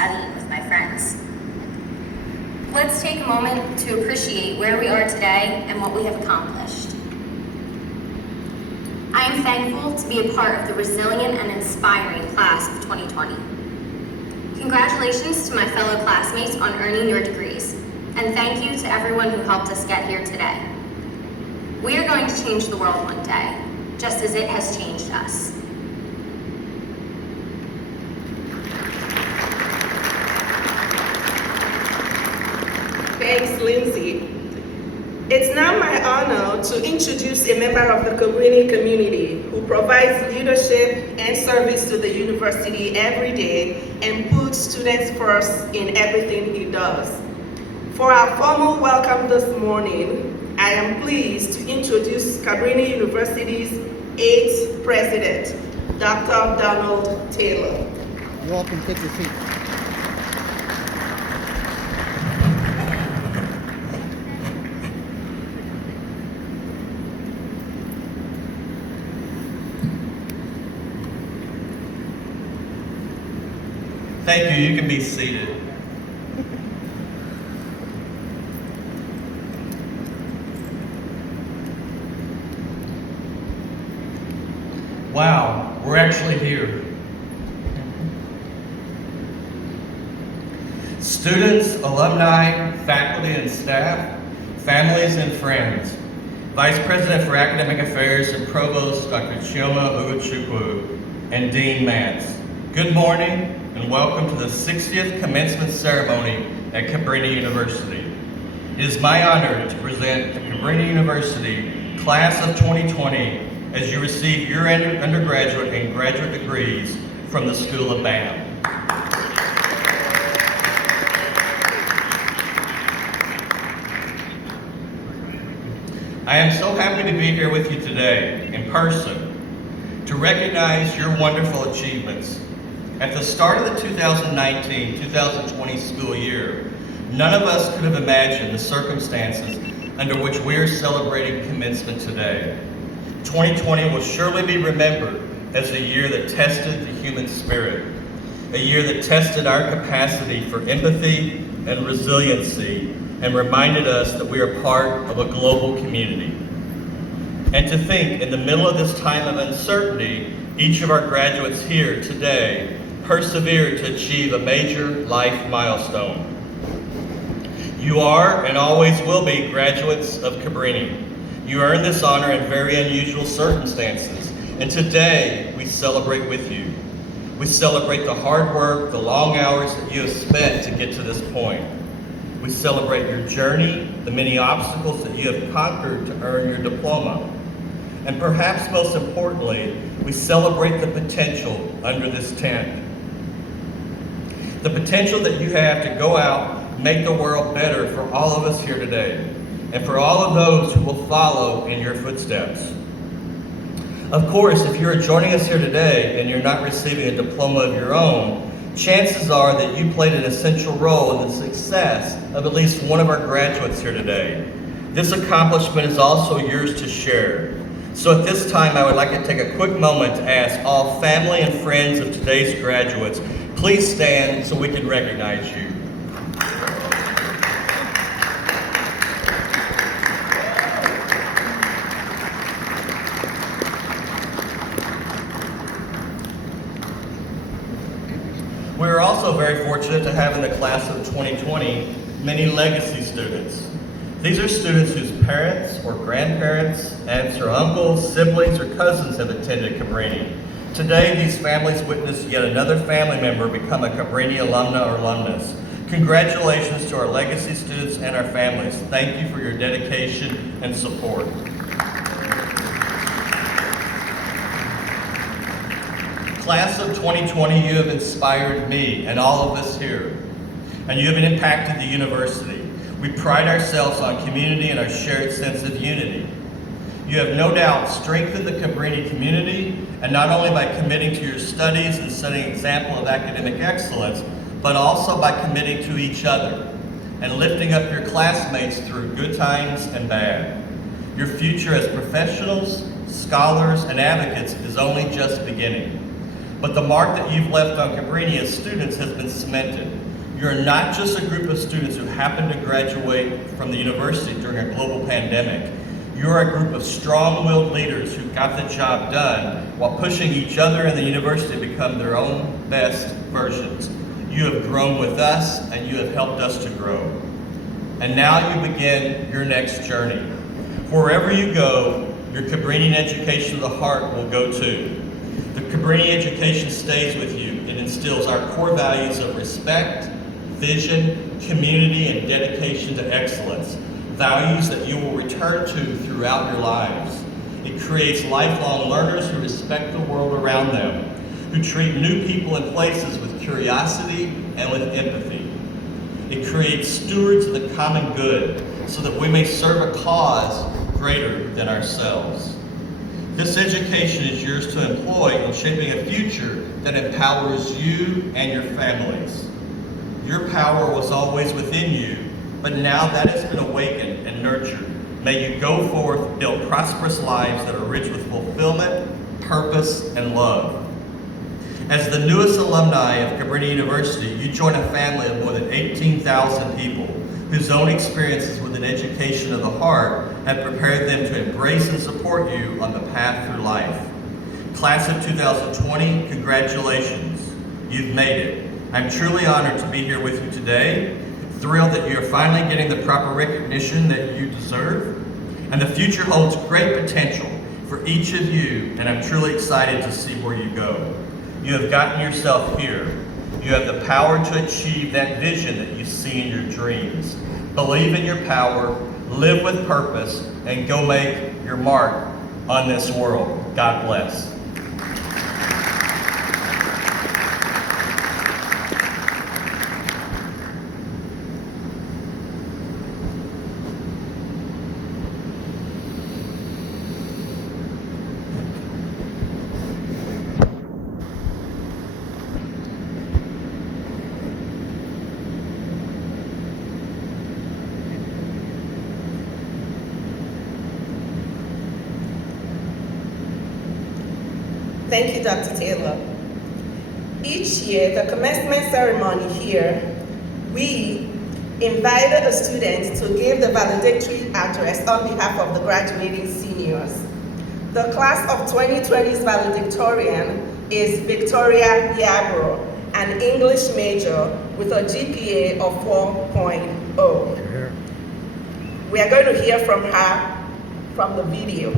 studying with my friends. Let's take a moment to appreciate where we are today and what we have accomplished. I am thankful to be a part of the resilient and inspiring class of 2020. Congratulations to my fellow classmates on earning your degrees, and thank you to everyone who helped us get here today. We are going to change the world one day, just as it has changed us. Thanks, Lindsay. It's now my honor to introduce a member of the Cabrini community who provides leadership and service to the university every day and puts students first in everything he does. For our formal welcome this morning, I am pleased to introduce Cabrini University's 8th president, Dr. Donald Taylor. You're welcome, take your seat. Thank you. You can be seated. Wow, we're actually here. Students, alumni, faculty and staff, families and friends, Vice President for Academic Affairs and Provost Dr. Chioma Ugochukwu, and Dean Mance. Good morning and welcome to the 60th commencement ceremony at Cabrini University. It is my honor to present the Cabrini University Class of 2020 as you receive your undergraduate and graduate degrees from the School of BAM. I am so happy to be here with you today in person to recognize your wonderful achievements. At the start of the 2019-2020 school year, none of us could have imagined the circumstances under which we are celebrating commencement today. 2020 will surely be remembered as a year that tested the human spirit, a year that tested our capacity for empathy and resiliency and reminded us that we are part of a global community. And to think, in the middle of this time of uncertainty, each of our graduates here today persevered to achieve a major life milestone. You are and always will be graduates of Cabrini. You earned this honor in very unusual circumstances, and today we celebrate with you. We celebrate the hard work, the long hours that you have spent to get to this point. We celebrate your journey, the many obstacles that you have conquered to earn your diploma. And perhaps most importantly, we celebrate the potential under this tent. The potential that you have to go out, make the world better for all of us here today, and for all of those who will follow in your footsteps. Of course, if you're joining us here today and you're not receiving a diploma of your own, chances are that you played an essential role in the success of at least one of our graduates here today. This accomplishment is also yours to share. So at this time, I would like to take a quick moment to ask all family and friends of today's graduates, please stand so we can recognize you. We are also very fortunate to have in the class of 2020 many legacy students. These are students whose parents or grandparents, aunts or uncles, siblings or cousins have attended Cabrini. Today, these families witness yet another family member become a Cabrini alumna or alumnus. Congratulations to our legacy students and our families. Thank you for your dedication and support. Class of 2020, you have inspired me and all of us here, and you have impacted the university. We pride ourselves on community and our shared sense of unity. You have no doubt strengthened the Cabrini community, and not only by committing to your studies and setting an example of academic excellence, but also by committing to each other and lifting up your classmates through good times and bad. Your future as professionals, scholars, and advocates is only just beginning. But the mark that you've left on Cabrini as students has been cemented. You're not just a group of students who happened to graduate from the university during a global pandemic. You're a group of strong-willed leaders who got the job done while pushing each other and the university to become their own best versions. You have grown with us, and you have helped us to grow. And now you begin your next journey. Wherever you go, your Cabrini Education of the Heart will go too. The Cabrini education stays with you. It instills our core values of respect, vision, community, and dedication to excellence. Values that you will return to throughout your lives. It creates lifelong learners who respect the world around them, who treat new people and places with curiosity and with empathy. It creates stewards of the common good so that we may serve a cause greater than ourselves. This education is yours to employ in shaping a future that empowers you and your families. Your power was always within you, but now that has been awakened and nurtured. May you go forth, build prosperous lives that are rich with fulfillment, purpose, and love. As the newest alumni of Cabrini University, you join a family of more than 18,000 people whose own experiences with an education of the heart have prepared them to embrace and support you on the path through life. Class of 2020, congratulations. You've made it. I'm truly honored to be here with you today, thrilled that you're finally getting the proper recognition that you deserve, and the future holds great potential for each of you, and I'm truly excited to see where you go. You have gotten yourself here. You have the power to achieve that vision that you see in your dreams. Believe in your power, live with purpose, and go make your mark on this world. God bless. Thank you, Dr. Taylor. Each year, the commencement ceremony here, we invited a student to give the valedictory address on behalf of the graduating seniors. The class of 2020's valedictorian is Victoria Yabro, an English major with a GPA of 4.0. We are going to hear from her from the video.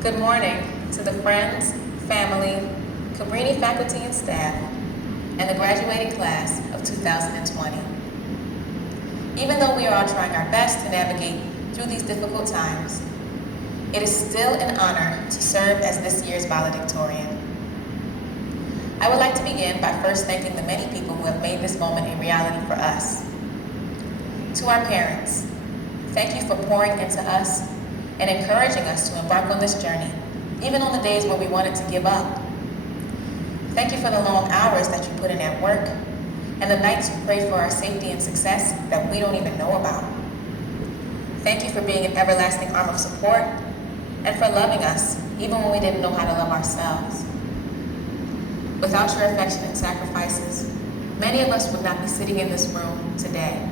Good morning to the friends, family, Cabrini faculty and staff, and the graduating class of 2020. Even though we are all trying our best to navigate through these difficult times, it is still an honor to serve as this year's valedictorian. I would like to begin by first thanking the many people who have made this moment a reality for us. To our parents, thank you for pouring into us and encouraging us to embark on this journey, even on the days where we wanted to give up. Thank you for the long hours that you put in at work and the nights you prayed for our safety and success that we don't even know about. Thank you for being an everlasting arm of support and for loving us even when we didn't know how to love ourselves. Without your affection and sacrifices, many of us would not be sitting in this room today.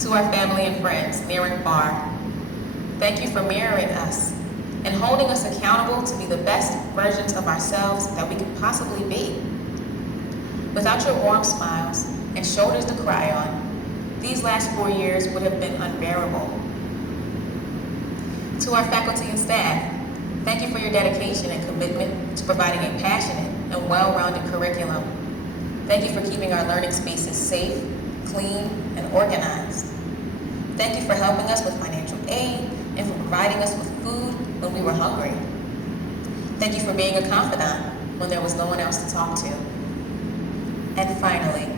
To our family and friends, near and far, thank you for mirroring us and holding us accountable to be the best versions of ourselves that we could possibly be. Without your warm smiles and shoulders to cry on, these last 4 years would have been unbearable. To our faculty and staff, thank you for your dedication and commitment to providing a passionate and well-rounded curriculum. Thank you for keeping our learning spaces safe, clean, and organized. Thank you for helping us with financial aid and for providing us with food when we were hungry. Thank you for being a confidant when there was no one else to talk to. And finally,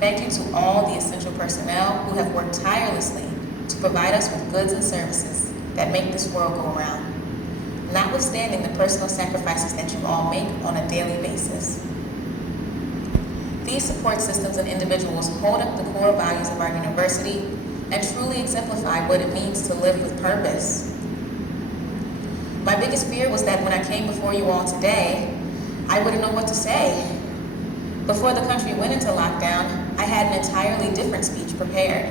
thank you to all the essential personnel who have worked tirelessly to provide us with goods and services that make this world go round, notwithstanding the personal sacrifices that you all make on a daily basis. These support systems and individuals hold up the core values of our university and truly exemplify what it means to live with purpose. My biggest fear was that when I came before you all today, I wouldn't know what to say. Before the country went into lockdown, I had an entirely different speech prepared.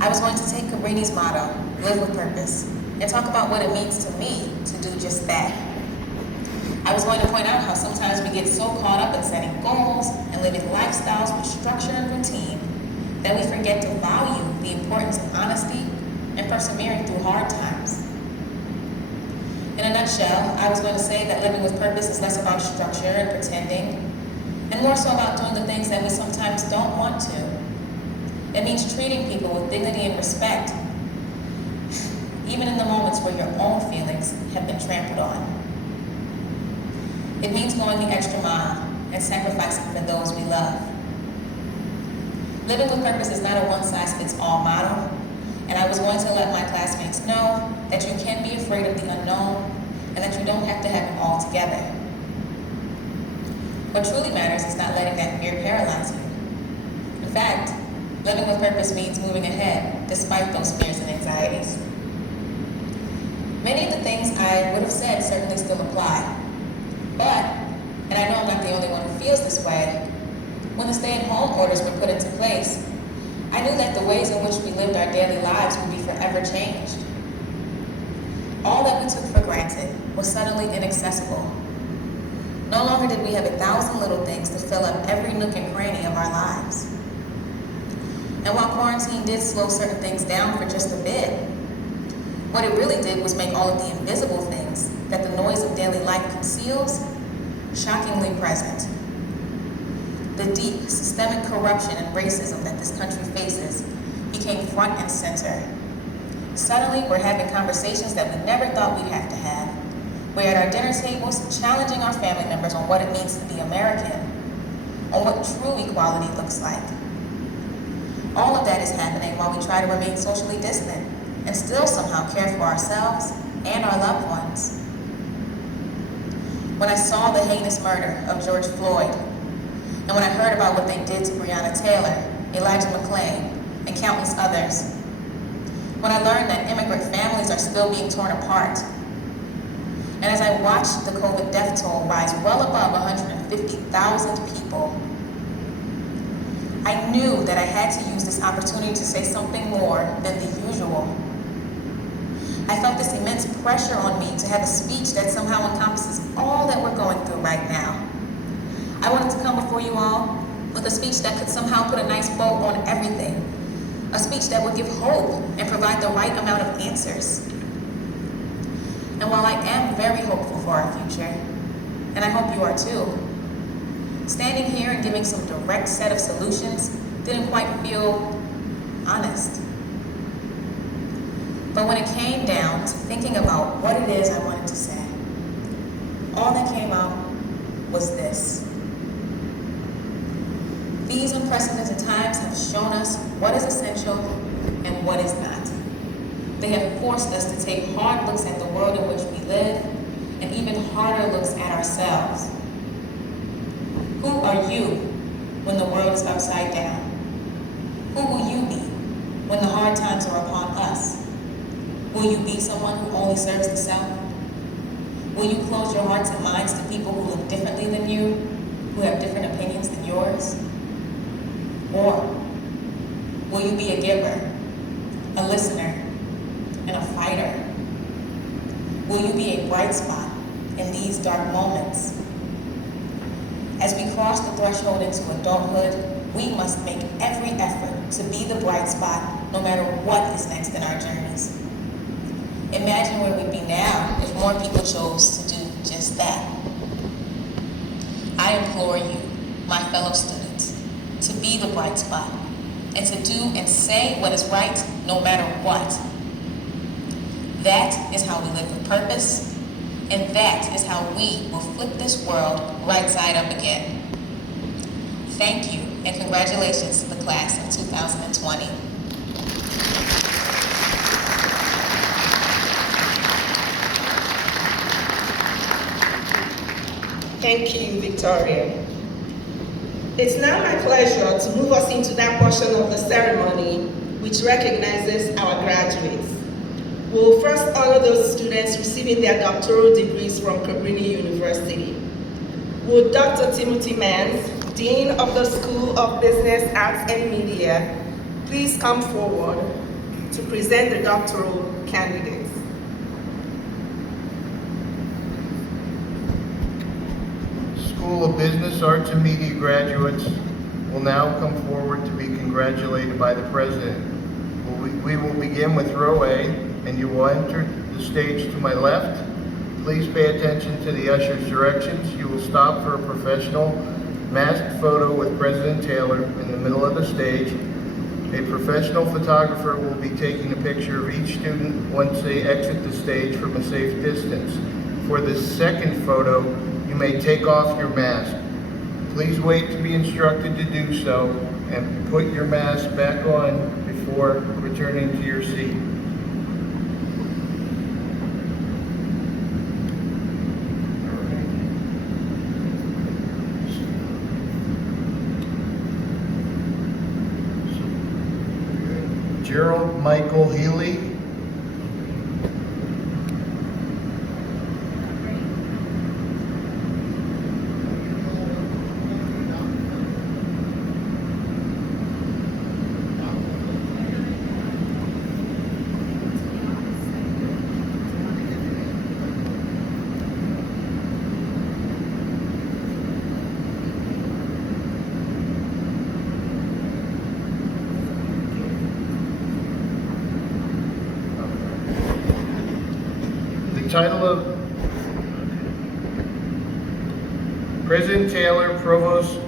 I was going to take Cabrini's motto, live with purpose, and talk about what it means to me to do just that. I was going to point out how sometimes we get so caught up in setting goals and living lifestyles with structure and routine that we forget to value the importance of honesty and persevering through hard times. In a nutshell, I was going to say that living with purpose is less about structure and pretending, and more so about doing the things that we sometimes don't want to. It means treating people with dignity and respect, even in the moments where your own feelings have been trampled on. It means going the extra mile and sacrificing for those we love. Living with purpose is not a one-size-fits-all model, and I was going to let my classmates know that you can be afraid of the unknown and that you don't have to have it all together. What truly matters is not letting that fear paralyze you. In fact, living with purpose means moving ahead despite those fears and anxieties. Many of the things I would have said certainly still apply. But, and I know I'm not the only one who feels this way, when the stay-at-home orders were put into place, I knew that the ways in which we lived our daily lives would be forever changed. All that we took for granted was suddenly inaccessible. No longer did we have 1,000 little things to fill up every nook and cranny of our lives. And while quarantine did slow certain things down for just a bit, what it really did was make all of the invisible things that the noise of daily life conceals shockingly present. The deep systemic corruption and racism that this country faces became front and center. Suddenly, we're having conversations that we never thought we'd have to have. We're at our dinner tables challenging our family members on what it means to be American, on what true equality looks like. All of that is happening while we try to remain socially distant and still somehow care for ourselves and our loved ones. When I saw the heinous murder of George Floyd, and when I heard about what they did to Breonna Taylor, Elijah McClain, and countless others, when I learned that immigrant families are still being torn apart, and as I watched the COVID death toll rise well above 150,000 people, I knew that I had to use this opportunity to say something more than the usual. I felt this immense pressure on me to have a speech that somehow encompasses all that we're going through right now. I wanted to come before you all with a speech that could somehow put a nice bow on everything, a speech that would give hope and provide the right amount of answers. And while I am very hopeful for our future, and I hope you are too, standing here and giving some direct set of solutions didn't quite feel honest. But when it came down to thinking about what it is I wanted to say, all that came out was this. These unprecedented times have shown us what is essential and what is not. They have forced us to take hard looks at the world in which we live and even harder looks at ourselves. Who are you when the world is upside down? Who will you be when the hard times are upon us? Will you be someone who only serves the self? Will you close your hearts and minds to people who look differently than you, who have different opinions than yours? Or will you be a giver, a listener, and a fighter? Will you be a bright spot in these dark moments? As we cross the threshold into adulthood, we must make every effort to be the bright spot no matter what is next in our journeys. Imagine where we'd be now if more people chose to do just that. I implore you, my fellow students, to be the bright spot and to do and say what is right no matter what. That is how we live with purpose, and that is how we will flip this world right side up again. Thank you, and congratulations to the class of 2020. Thank you, Victoria. It's now my pleasure to move us into that portion of the ceremony which recognizes our graduates. We'll first honor those students receiving their doctoral degrees from Cabrini University. Would Dr. Timothy Mans, Dean of the School of Business, Arts, and Media, please come forward to present the doctoral candidates. School of Business, Arts, and Media graduates will now come forward to be congratulated by the President. We will begin with row A, and you will enter the stage to my left. Please pay attention to the usher's directions. You will stop for a professional masked photo with President Taylor in the middle of the stage. A professional photographer will be taking a picture of each student once they exit the stage from a safe distance. For the second photo, you may take off your mask. Please wait to be instructed to do so and put your mask back on before returning to your seat. Gerald Michael Healy. Title of President Taylor, Provost